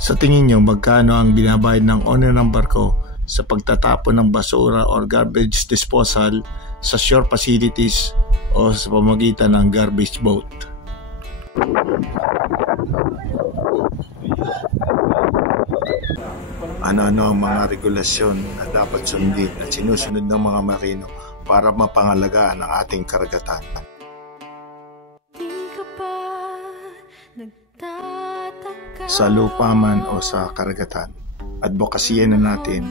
Sa tingin nyo, magkano ang binabayad ng owner ng barko sa pagtatapon ng basura or garbage disposal sa shore facilities o sa pamamagitan ng garbage boat? Ano-ano ang mga regulasyon na dapat sundin at sinusunod ng mga marino para mapangalagaan ang ating karagatan? Sa lupa man o sa karagatan, advokasya na natin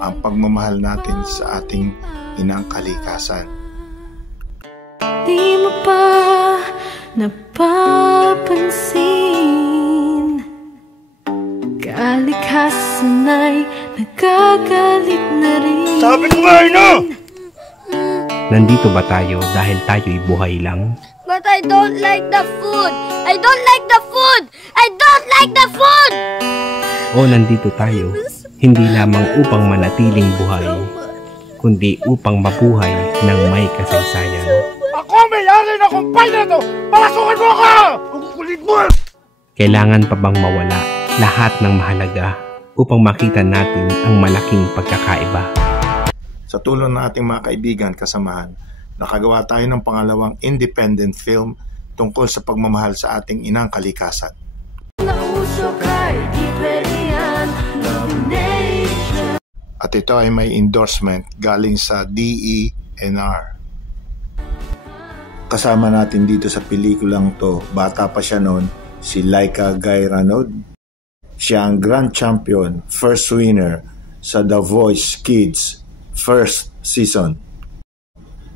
ang pagmamahal natin sa ating inang kalikasan. Di mo pa napapansin, kalikasan ay nagagalit na rin. Sabi ko nga no! Nandito ba tayo dahil tayo'y buhay lang? But I don't like the food! I don't like the food! I don't like the food! O nandito tayo, hindi lamang upang manatiling buhay, kundi upang mabuhay ng may kasaysayan. Ako may-ari na kumpay na to! Palasukin mo ako! Ang kulit mo! Kailangan pa bang mawala lahat ng mahalaga upang makita natin ang malaking pagkakaiba? Sa tulong ng ating mga kaibigan, kasamahan, nakagawa tayo ng pangalawang independent film tungkol sa pagmamahal sa ating inang kalikasan. At ito ay may endorsement galing sa DENR. Kasama natin dito sa pelikulang to, bata pa siya noon, si Laika Gairanoud. Siya ang grand champion, first winner sa The Voice Kids first season.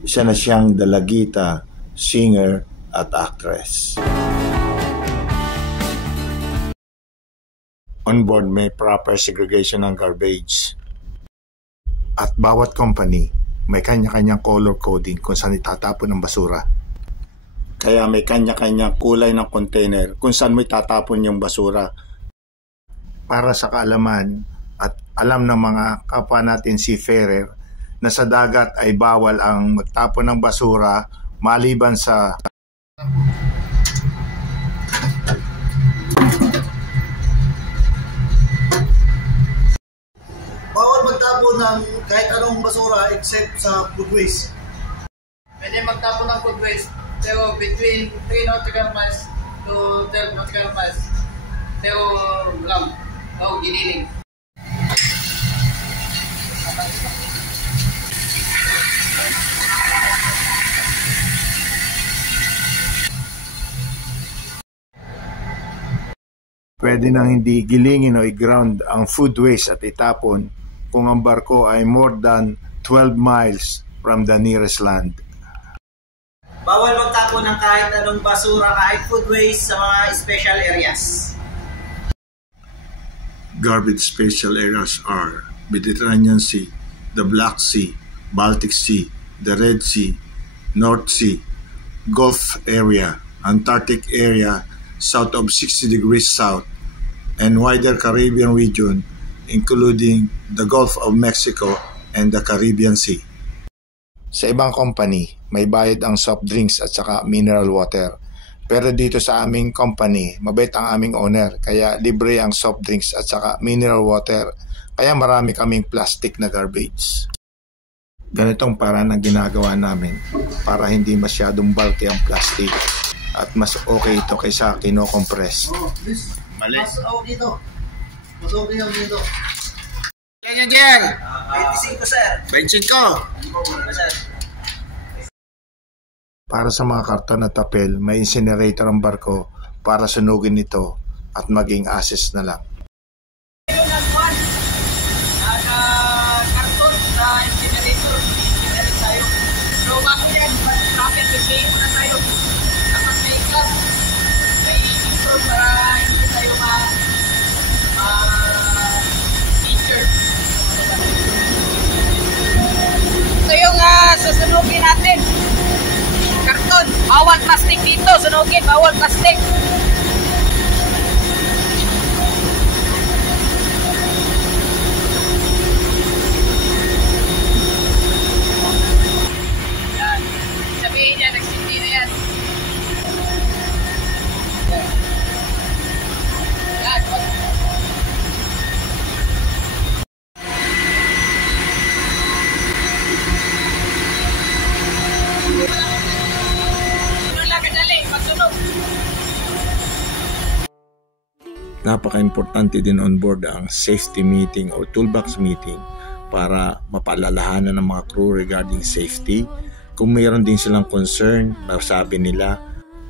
Siya na siyang dalagita, singer at actress. On board may proper segregation ng garbage. At bawat company may kanya-kanyang color coding kung saan itatapon ng basura. Kaya may kanya-kanyang kulay ng container kung saan mo itatapon yung basura. Para sa kaalaman at alam ng mga kapwa natin seafarer na sa dagat ay bawal ang magtapon ng basura maliban sa bawal magtapon ng kahit anong basura except sa food waste. Pwede magtapon ng food waste pero between 3 nautical miles to 12 nautical miles. Pero lang, giniling. pwede nang hindi gilingin o i-ground ang food waste at itapon kung ang barko ay more than 12 miles from the nearest land. Bawal magtapon ng kahit anong basura, kahit food waste sa mga special areas. Garbage special areas are Mediterranean Sea, the Black Sea, Baltic Sea, the Red Sea, North Sea, Gulf area, Antarctic area south of 60 degrees south, and wider Caribbean region including the Gulf of Mexico and the Caribbean Sea. Sa ibang company, may bayad ang soft drinks at saka mineral water. Pero dito sa aming company, mabait ang aming owner, kaya libre ang soft drinks at saka mineral water. Kaya marami kaming plastic na garbage. Ganitong paraan ang ginagawa namin para hindi masyadong bulky ang plastic at mas okay ito kaysa kino-compress. Mali. Mas okay dito. Mas okay dito. Yan, Jer. 25, sir. 25. Sir. Para sa mga karton at papel, may incinerator ang barko para sunugin ito at maging assets na lang. Karton sa incinerator. Meron tayo. So, bago yan, traffic pagkain muna tayo. Kapag may club, may improve para hindi tayo ma-injured. Ito yung susunugin natin. Karton, bawal plastic dito, sunugin, bawal plastic. Yan, sabihin niya, nagsindi na yan. Yan, Napaka-importante din on board ang safety meeting o toolbox meeting para mapaalalahanan ng mga crew regarding safety. Kung mayroon din silang concern, masabi nila,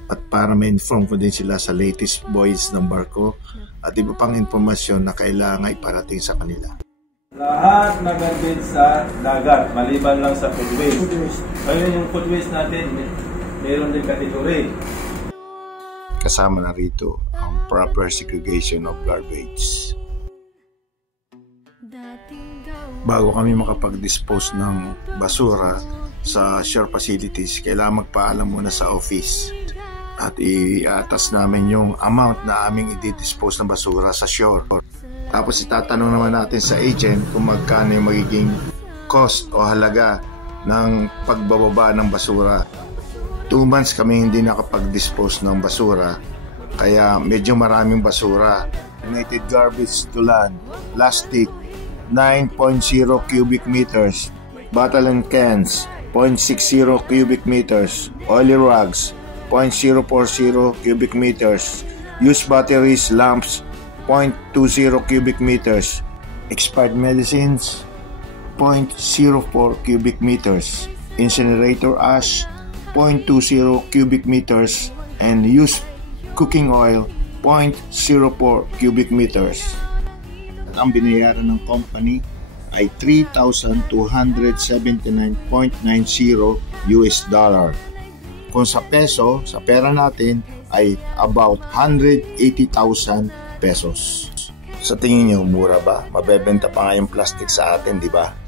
at para ma-inform ko din sila sa latest buoys ng barko at iba pang impormasyon na kailangan iparating sa kanila. Lahat nag-admit sa dagat, maliban lang sa foodways. Ngayon yung foodways natin, mayroon din kategory. Kasama na rito ang proper segregation of garbage. Bago kami makapag-dispose ng basura sa shore facilities, kailangan magpaalam muna sa office at i-atas namin yung amount na aming i-dispose ng basura sa shore. Tapos itatanong naman natin sa agent kung magkano yung magiging cost o halaga ng pagbababa ng basura. 2 months kami hindi nakapag-dispose ng basura, kaya medyo maraming basura. Donated garbage to land, plastic 9.0 cubic meters, bottle and cans 0.60 cubic meters, oily rags 0.040 cubic meters, used batteries, lamps 0.20 cubic meters, expired medicines 0.04 cubic meters, incinerator ash 0.20 cubic meters, and used cooking oil 0.04 cubic meters. At ang binayaran ng company ay $3,279.90 US dollar. Kung sa peso, sa pera natin ay about 180,000 pesos. Sa tingin niyo, mura ba? Mabebenta pa nga yung plastic sa atin, di ba?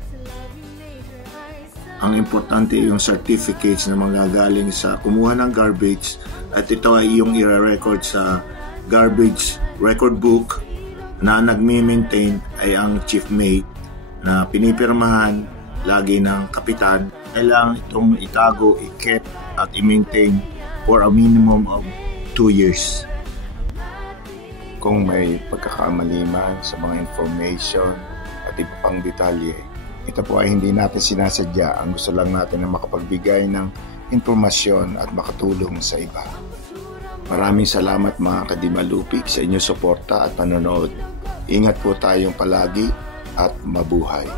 Ang importante yung certificates na manggagaling sa kumuha ng garbage at ito ay yung i-record sa garbage record book na nagme-maintain ay ang chief mate na pinipirmahan lagi ng kapitan. Kailangan itong itago, i-keep at i-maintain for a minimum of 2 years. Kung may pagkakamali man sa mga information at iba pang detalye, ito po ay hindi natin sinasadya. Ang gusto lang natin na makapagbigay ng impormasyon at makatulong sa iba. Maraming salamat mga kadimalupig sa inyong suporta at panonood. Ingat po tayong palagi at mabuhay.